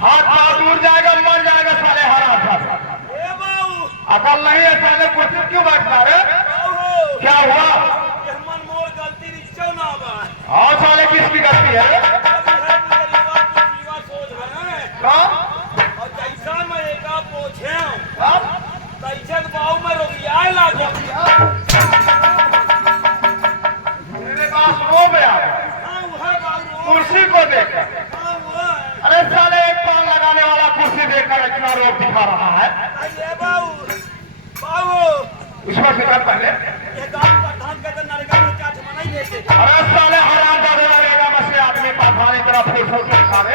हाथ पाँव दूर जाएगा, मर जाएगा साले हरा था। अकल नहीं है साले, कुछ क्यों बैठना रे? क्या हुआ? हाँ साले किसकी गलती है? मेरे पास रो गया कुर्सी को देखकर। अरे साले एक पान लगाने वाला कुर्सी देखकर इतना रोक दिखा रहा है। उसमें से कर पहले अरे साले हराम जादे लगेगा मछली आदमी पानी तरह फूल फूल के खावे।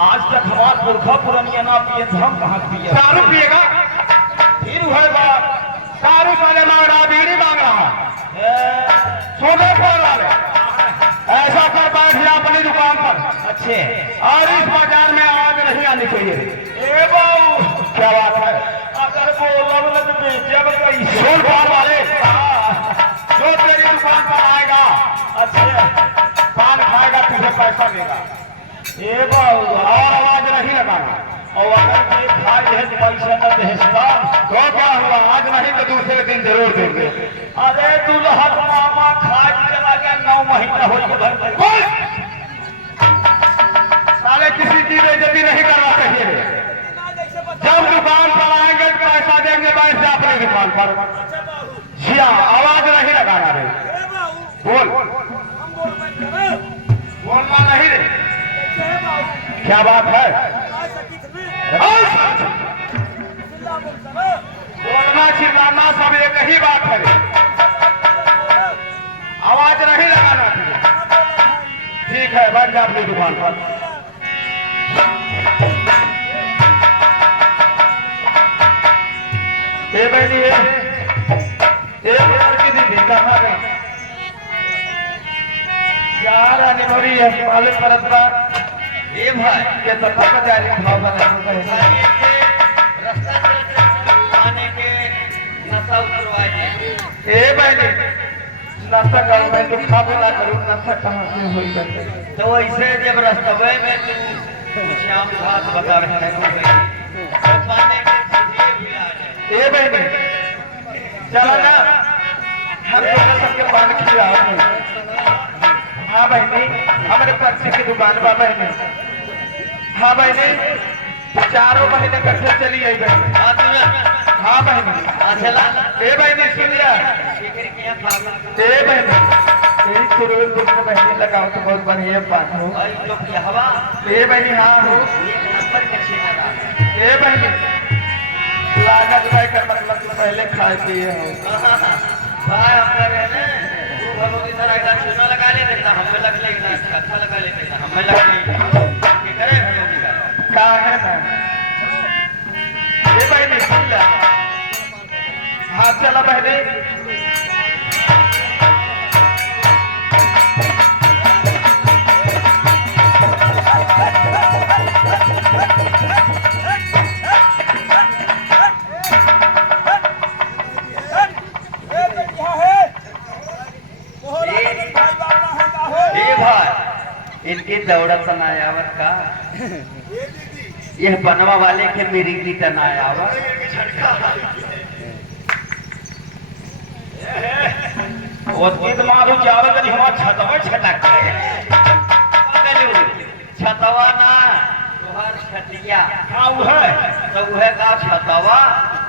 आज तक हमारा पुरखा पुरानिया ना पिए, हम कहाँ पिए? दारू पिएगा फिर है बात। दारू साले मांग रहा, बीड़ी मांग रहा, सोने फोड़ वाले। ऐसा कर बैठ जा अपनी दुकान पर। अच्छे और इस बाजार में आग नहीं आनी चाहिए। ए बाबू क्या बात है? अगर बोला तो जब सोन फोड़ वाले जो तेरी दुकान पर आएगा, अच्छे पान खाएगा, तुझे पैसा देगा। ये बाबू और आवाज नहीं लगाना। और अगर कोई भाई है पैसा न भेजता तो क्या हुआ? आज नहीं तो दूसरे दिन जरूर देंगे। अरे दूल्हा मामा खाए चला गया, 9 महीना हो गया। साले किसी की बेइज्जती नहीं करना चाहिए। जब दुकान पर आएंगे तो पैसा देंगे, बैठ जा अपनी दुकान पर। जिया आवाज नहीं लगाना रे। बोल बोलना नहीं रे। क्या बात है? बोलना चिल्लाना सब एक ही बात है। आवाज नहीं लगाना। ठीक है, बैठ जा अपनी दुकान पर। ये बैठी है की दीदी कहाँ गई? यार अनिवार्य है मालिक परतरा ये भाई के सफर का जारी भाव बना रास्ता आने के नशा उतरवाए। ए भाई नशा कर मैं तो खाबो ना करूं, नशा कहां से होई बते? तो ऐसे जब रास्ते में तू शाम साथ बता रहा है पाने के सीधे भी आ जाए। ए भाई चला ना हम लोग सबके पान खिलाओ। हाँ बहनी हमारे पर्ची की दुकान पर बहनी। हाँ बहनी 4 महीने कट्ठे चली आई बहनी। हाँ बहनी ए बहनी सुनिया ए बहनी तेरी शुरू तुमने बहनी लगाओ तो बहुत बढ़िया बात हो। ए बहनी हाँ हो। ए बहनी लागत भाई का मतलब पहले खाए पिए हो भाई हम चूना लगा लेते ना, हमें लग लेना अच्छा लगा लेते ना, हमें लग करे क्या है ना। ये बहनी सुन ले हाथ चला बहनी। इनकी दौड़त नायावत का यह बनवा वाले के मेरी भी तनायावत मारू चावल नहीं हुआ छतवा छटक छतवा ना तुहार छटिया हाँ है तो वह का छतवा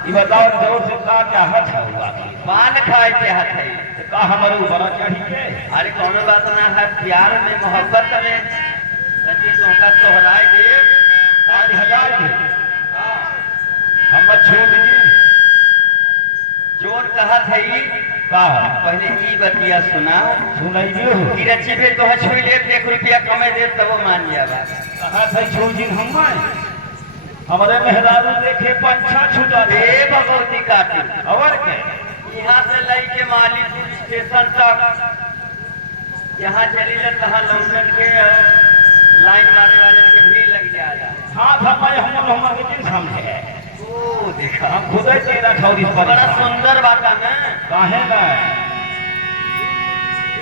ये बताओ जोर से का क्या है छुआ पान खाए चाहत है का हमारे ऊपर चढ़ी है। अरे कौन बात ना है, प्यार में मोहब्बत में सच्ची तुमका सोहराय दे 5000 के हम छूट जी जोर कहत है का पहले ई बतिया सुना सुनाइयो हीरा चिपे तो छुई ले 1 रुपया कमे दे तब मान लिया बात कहा था छोजिन हम हमारे मेहरारू देखे पंछा छुटा दे ए भगवती काटी और के यहाँ से लई के मालीपुर स्टेशन तक यहाँ चली ले तहाँ लौटन के लाइन मारने वाले के भीड़ लग जाएगा हाँ था मैं हम के दिन समझे ओ देखा हम खुद ही तेरा ठौरी पर बड़ा सुंदर बात है ना काहे ना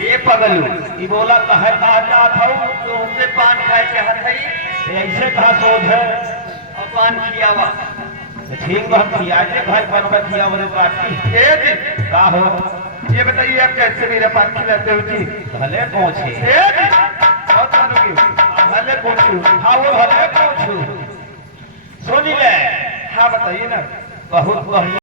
ये पगलू ई बोला कहे कहा जात हूँ तो हमसे पान खाए चाहत है ऐसे कहा सोच है और पान खियावा ठीक बात किया जे भाई बनवा किया बड़े बात ए जी का हो ये बताइए आप कैसे मेरा पान खिलाते हो जी भले पहुंचे ए जी बहुत मानोगे भले पहुंचू हाँ वो भले पहुंचू सुनी ले हाँ बताइए ना बहुत बढ़िया